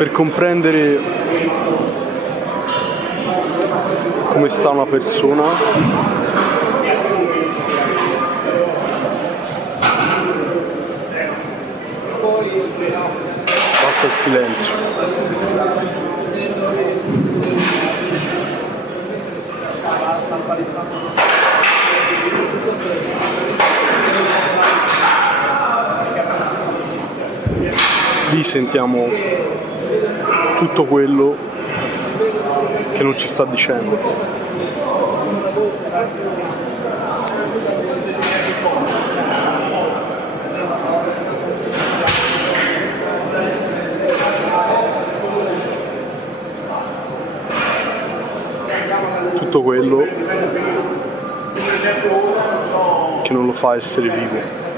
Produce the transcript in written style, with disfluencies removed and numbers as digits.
per comprendere come sta una persona, basta il silenzio. Lì sentiamo tutto quello che non ci sta dicendo. Tutto quello che non lo fa essere vivo.